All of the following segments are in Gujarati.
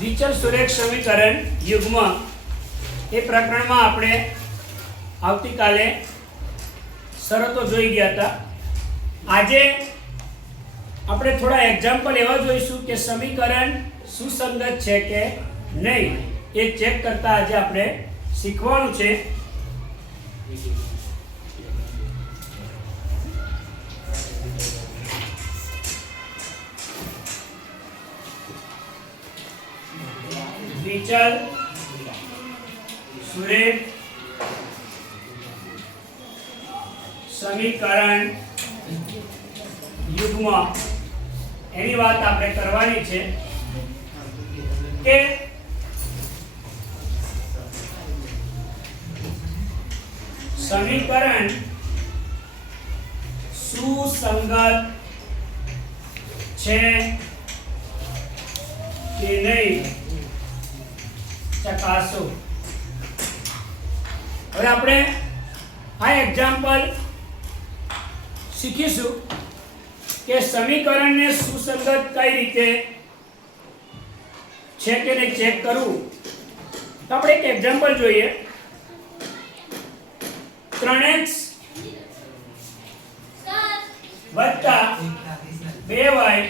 વિચલ સુરેખ સમીકરણ યુગ્મ એ પ્રકરણમાં આપણે આવતીકાલે શરતો જોઈ ગયા હતા. આજે આપણે થોડા એક્ઝામ્પલ એવા જોઈશું કે સમીકરણ સુસંગત છે કે નહીં એ ચેક કરતા આજે આપણે શીખવાનું છે. વિચલ સુરેખ સમીકરણ યુગ્મ એની વાત આપણે કરવાની છે કે સમીકરણ સુસંગત છે કે નહીં ચકાસો. હવે આપણે આ એક્ઝામ્પલ શીખીશું કે સમીકરણને સુસંગત કઈ રીતે છે કે નહીં ચેક કરવું. તો આપણે એક એક્ઝામ્પલ જોઈએ. 3x વત્તા 2y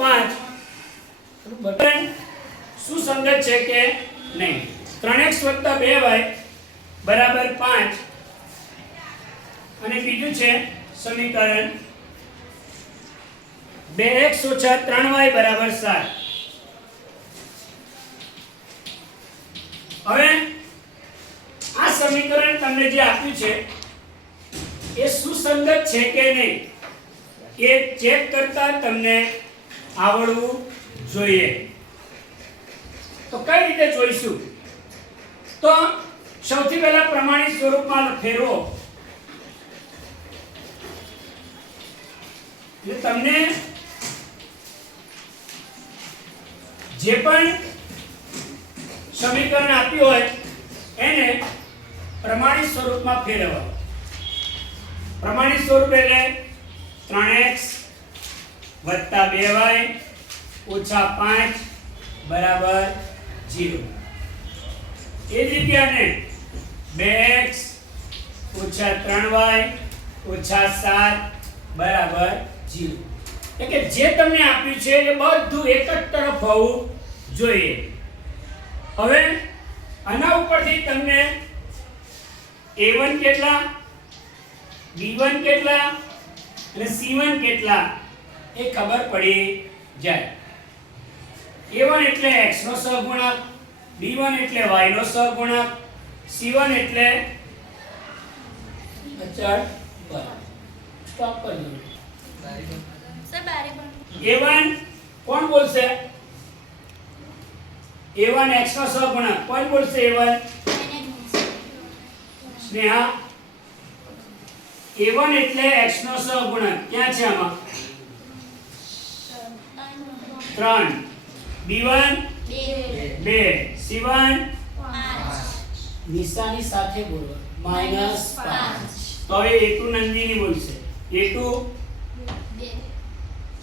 5 બટન સુસંગત છે કે નહીં. 3x વત્તા 2y બરાબર 5 અને બીજું છે સમીકરણ 2x ઓછા 3y બરાબર 7. હવે આ સમીકરણ તમને જે આપ્યું છે એ સુસંગત છે કે નહીં એ ચેક કરતા તમને આવડવું જોઈએ. તો કઈ રીતે જોઈશું? તો સૌથી પહેલા પ્રમાણિત સ્વરૂપમાં ફેરવો. એટલે તમને જે પણ સમીકરણ આપ્યું હોય એને પ્રમાણિત સ્વરૂપમાં ફેરવવા. પ્રમાણિત સ્વરૂપ એટલે 3x વત્તા 2y ઓછા 5 બરાબર 0. એ જ રીતે આને 2x ઓછા 3y ઓછા 7 બરાબર 0. એટલે કે જે તમને આપ્યું છે એ બધું એક જ તરફ હોવું જોઈએ. હવે આના ઉપરથી તમને a1 કેટલા, b1 કેટલા અને c1 કેટલા એ ખબર પડી જાય. a1 એટલે x નો સહગુણક, b1 એટલે y નો સહગુણક, c1 એટલે અચળ બળ. સ્ટોપ કરી દો. a1 કોણ બોલશે? a1 x નો સહગુણક. કોણ બોલશે a1? સ્નેહા. a1 એટલે x નો સહગુણક. ક્યાં છે આમાં? 3. b1 2. c1 નિશાની સાથે બોલો -5. તો હવે a2 નંદિની બોલશે. a2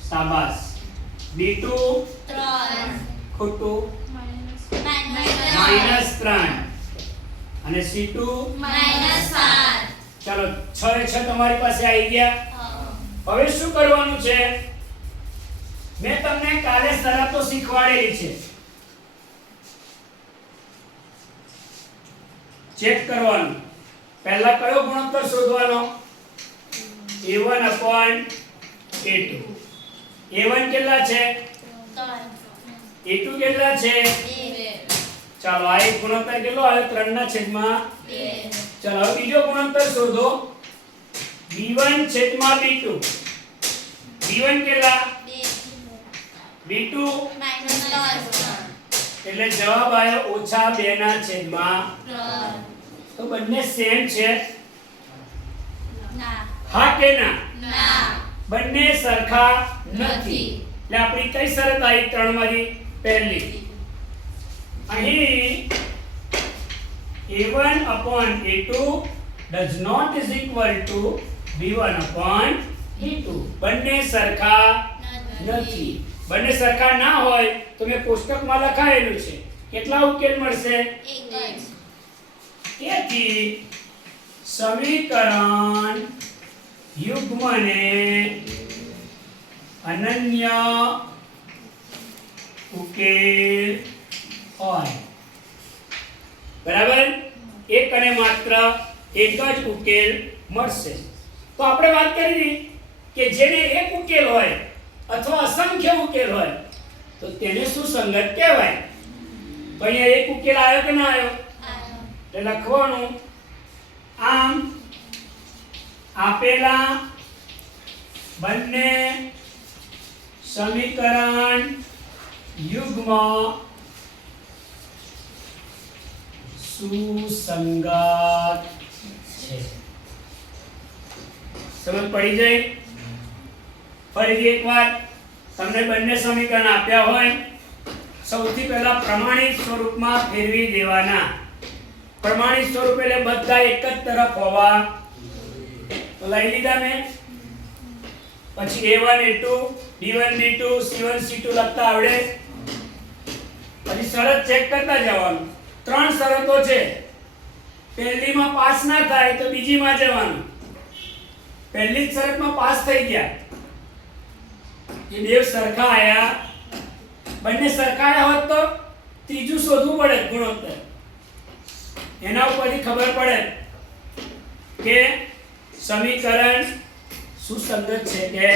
શાબાશ. b2 ખોટું -3 અને c2 -7. ચાલો 6 એ 6 તમારી પાસે આવી ગયા. હવે શું કરવાનું છે? મેં તમને કાલે શરતો શીખવાડેલી છે. ચેક કરવાનું. પહેલા કયો ગુણોત્તર શોધવાનો? a1 a2. a1 કેટલા છે? 3. a2 કેટલા છે? 2. ચાલો આ એક ગુણોત્તર કેટલો આવ્યો? 3/2. ચાલો હવે બીજો ગુણોત્તર શોધો. b1 છેદમાં b2. b1 કેટલા? b2 એટલે જવાબ આવ્યો -2/3. તો બંને સેમ છે? હા કે ના? બંને સરખા નથી. એટલે આપણી કઈ શરત આવી? 3 માંથી પહેલી. અહીં a1 a2 does not is equal to b1 b2. બંને સરખા નથી. બંને સરખા ના હોય તો મેં પુસ્તકમાં લખાયેલું છે કેટલા ઉકેલ મળશે? તેથી સમીકરણ યુગ્મને અનન્ય ઉકેલ હોય. બરાબર, એક અને માત્ર એક જ ઉકેલ મળશે. તો આપણે વાત કરી કે જેને એક ઉકેલ હોય અથવા અસંખ્ય ઉકેલ હોય તો તેને સુસંગત કહેવાય. તો અહીંયા એક ઉકેલ આવ્યો કે ના આવ્યો? એટલે લખવાનું આમ આપેલા બંને સમીકરણ યુગ્મ સુસંગત છે. સમજ પડી જાય? ફરીથી એકવાર તમને બંને સમીકરણ આપ્યા હોય સૌથી પહેલા પ્રમાણિત સ્વરૂપમાં ફેરવી દેવાના. પ્રમાણિત સ્વરૂપ એટલે બધા એક જ તરફ હોવા. તો લઈ લીધા મેં. પછી a1 a2 b1 b2 c1 c2 લખતા આવડે. પછી શરત ચેક કરતા જવાનું. ત્રણ શરતો છે. પહેલીમાં પાસ ના થાય તો બીજીમાં જવાનું. પહેલી જ શરતમાં પાસ થઈ ગયા એ બે સરખા આયા. બંને સરખા આયા હોત તો ત્રીજું શોધવું પડે ગુણોત્તર. એના ઉપરથી ખબર પડે કે સમીકરણ સુસંગત છે કે